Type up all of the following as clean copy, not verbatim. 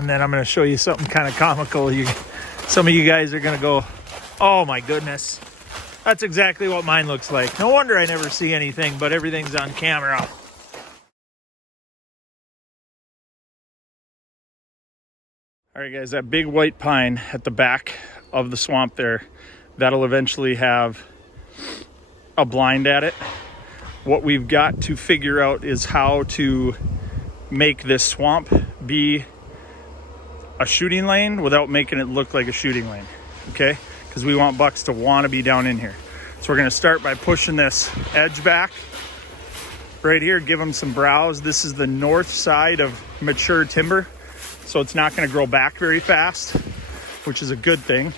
And then I'm going to show you something kind of comical. Some of you guys are going to go, oh my goodness. That's exactly what mine looks like. No wonder I never see anything, but everything's on camera. All right, guys, that big white pine at the back of the swamp there, that'll eventually have a blind at it. What we've got to figure out is how to make this swamp be a shooting lane without making it look like a shooting lane, okay? Because we want bucks to want to be down in here. So we're going to start by pushing this edge back right here, give them some browse. This is the north side of mature timber, so it's not going to grow back very fast, which is a good thing,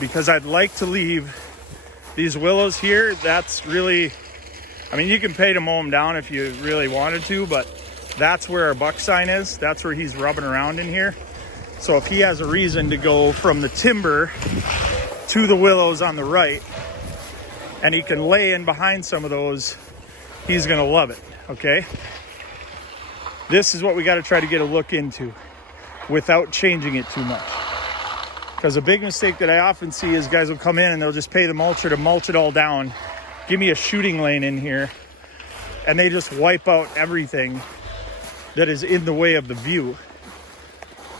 because I'd like to leave these willows here. That's really, I mean, you can pay to mow them down if you really wanted to, but that's where our buck sign is. That's where he's rubbing around in here. So if he has a reason to go from the timber to the willows on the right, and he can lay in behind some of those, he's gonna love it, okay? This is what we gotta try to get a look into without changing it too much. Because a big mistake that I often see is guys will come in and they'll just pay the mulcher to mulch it all down, give me a shooting lane in here, and they just wipe out everything that is in the way of the view.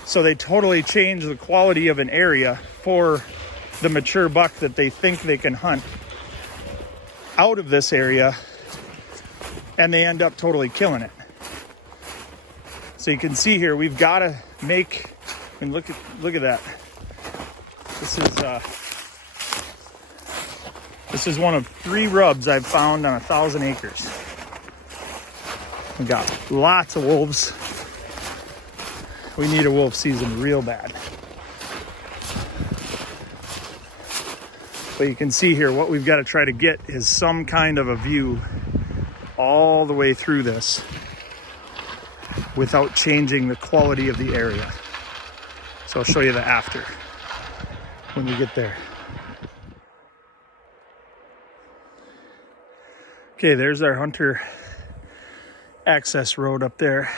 So they totally change the quality of an area for the mature buck that they think they can hunt out of this area, and they end up totally killing it. So you can see here, we've got to make, I mean, look at that. This is one of 3 rubs I've found on 1,000 acres. We've got lots of wolves. We need a wolf season real bad. But you can see here, what we've got to try to get is some kind of a view all the way through this without changing the quality of the area. So I'll show you the after when we get there. Okay, there's our hunter access road up there.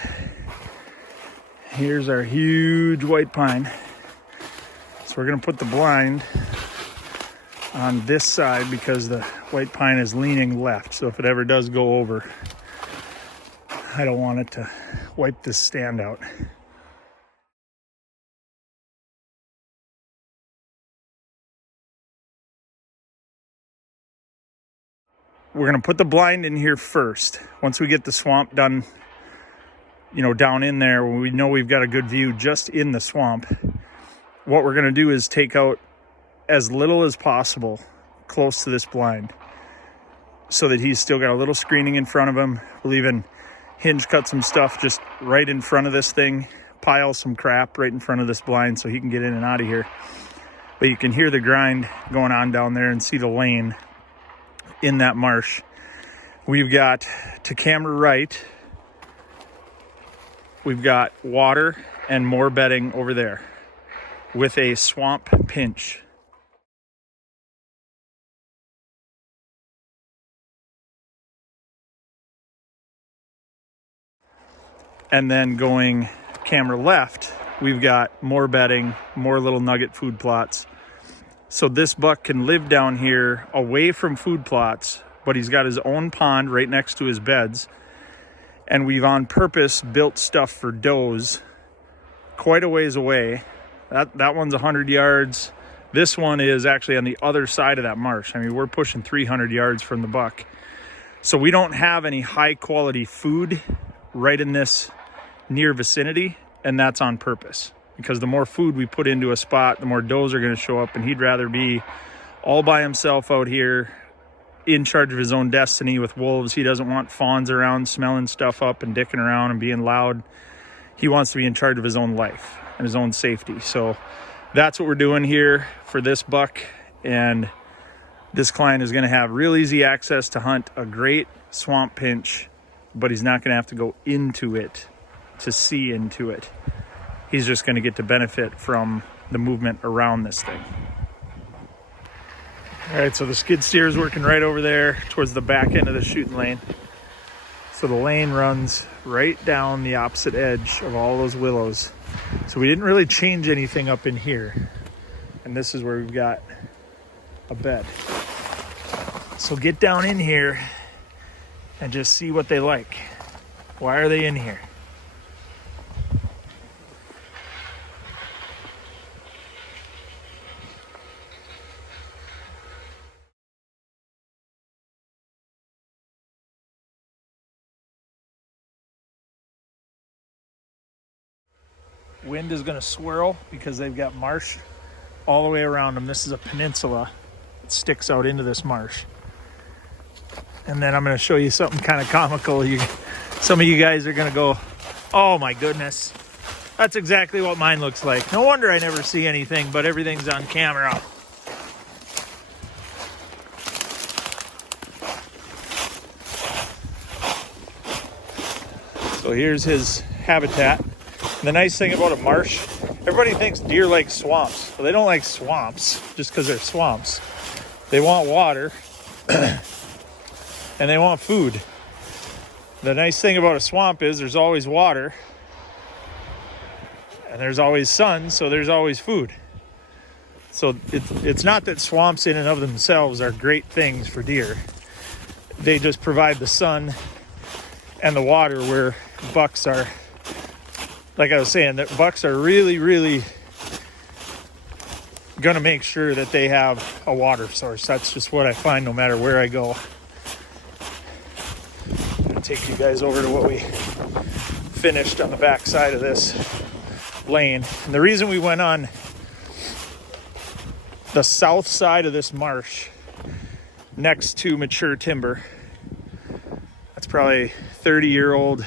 Here's our huge white pine. So we're gonna put the blind on this side because the white pine is leaning left. So if it ever does go over, I don't want it to wipe this stand out. We're gonna put the blind in here first. Once we get the swamp done, you know, down in there, when we know we've got a good view just in the swamp, what we're gonna do is take out as little as possible close to this blind so that he's still got a little screening in front of him. We'll even hinge cut some stuff just right in front of this thing, pile some crap right in front of this blind so he can get in and out of here. But you can hear the grind going on down there and see the lane in that marsh. We've got, to camera right, we've got water and more bedding over there with a swamp pinch. And then going camera left, we've got more bedding, more little nugget food plots. So this buck can live down here away from food plots, but he's got his own pond right next to his beds. And we've on purpose built stuff for does quite a ways away. That one's 100 yards. This one is actually on the other side of that marsh. I mean, we're pushing 300 yards from the buck. So we don't have any high quality food right in this near vicinity, and that's on purpose. Because the more food we put into a spot, the more does are going to show up, and he'd rather be all by himself out here in charge of his own destiny with wolves. He doesn't want fawns around smelling stuff up and dicking around and being loud. He wants to be in charge of his own life and his own safety. So that's what we're doing here for this buck, and this client is going to have real easy access to hunt a great swamp pinch, but he's not going to have to go into it to see into it. He's just going to get to benefit from the movement around this thing. All right, so the skid steer is working right over there towards the back end of the shooting lane. So the lane runs right down the opposite edge of all those willows. So we didn't really change anything up in here. And this is where we've got a bed. So get down in here and just see what they like. Why are they in here? Wind is going to swirl because they've got marsh all the way around them. This is a peninsula that sticks out into this marsh. And then I'm going to show you something kind of comical. Some of you guys are going to go, oh my goodness, that's exactly what mine looks like. No wonder I never see anything, but everything's on camera. So here's his habitat. And the nice thing about a marsh, everybody thinks deer like swamps. Well, they don't like swamps just because they're swamps. They want water and they want food. The nice thing about a swamp is there's always water and there's always sun, so there's always food. So it's not that swamps in and of themselves are great things for deer. They just provide the sun and the water where bucks are. Like I was saying, that bucks are really, really going to make sure that they have a water source. That's just what I find no matter where I go. I'm going to take you guys over to what we finished on the back side of this lane. And the reason we went on the south side of this marsh next to mature timber, that's probably 30-year-old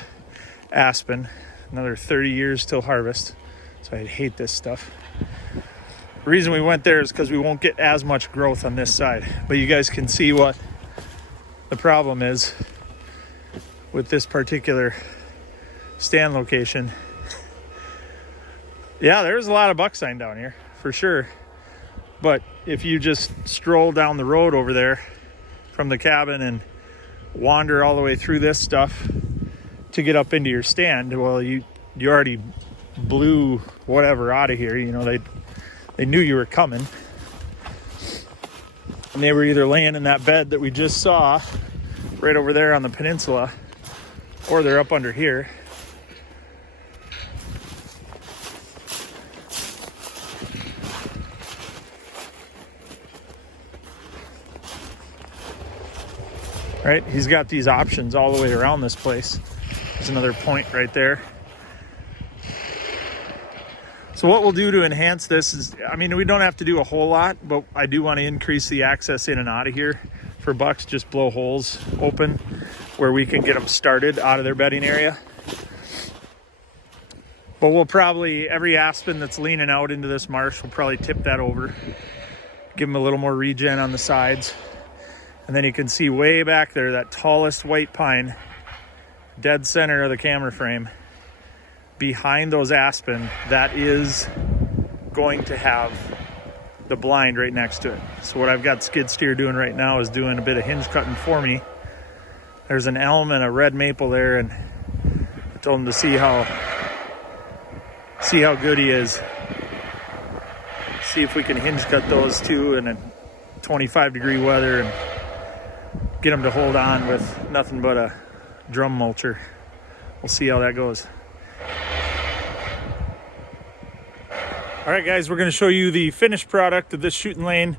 aspen. Another 30 years till harvest, so I'd hate this stuff. The reason we went there is because we won't get as much growth on this side, but you guys can see what the problem is with this particular stand location. Yeah, there's a lot of buck sign down here for sure, but if you just stroll down the road over there from the cabin and wander all the way through this stuff to get up into your stand, well, you already blew whatever out of here. You know, they knew you were coming, and they were either laying in that bed that we just saw right over there on the peninsula, or they're up under here. Right, he's got these options all the way around this place. There's another point right there. So what we'll do to enhance this is, I mean, we don't have to do a whole lot, but I do want to increase the access in and out of here for bucks. Just blow holes open where we can get them started out of their bedding area. But we'll probably, every aspen that's leaning out into this marsh, we'll probably tip that over, give them a little more regen on the sides. And then you can see way back there, that tallest white pine, dead center of the camera frame, behind those aspen, that is going to have the blind right next to it. So what I've got skid steer doing right now is doing a bit of hinge cutting for me. There's an elm and a red maple there, and I told him to see how good he is. See if we can hinge cut those two in a 25-degree weather and get them to hold on with nothing but a drum mulcher. We'll see how that goes. All right, guys, we're going to show you the finished product of this shooting lane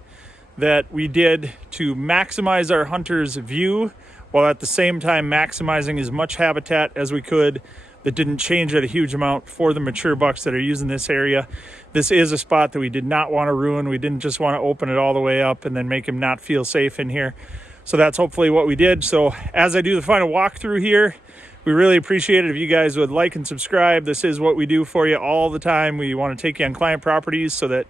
that we did to maximize our hunter's view while at the same time maximizing as much habitat as we could that didn't change it a huge amount for the mature bucks that are using this area. This is a spot that we did not want to ruin. We didn't just want to open it all the way up and then make him not feel safe in here. So that's hopefully what we did. So as I do the final walkthrough here, we really appreciate it if you guys would like and subscribe. This is what we do for you all the time. We want to take you on client properties so that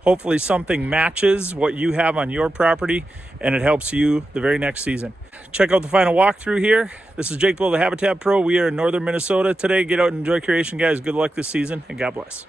hopefully something matches what you have on your property and it helps you the very next season. Check out the final walkthrough here. This is Jake Bull, the Habitat Pro. We are in northern Minnesota today. Get out and enjoy creation, guys. Good luck this season and God bless.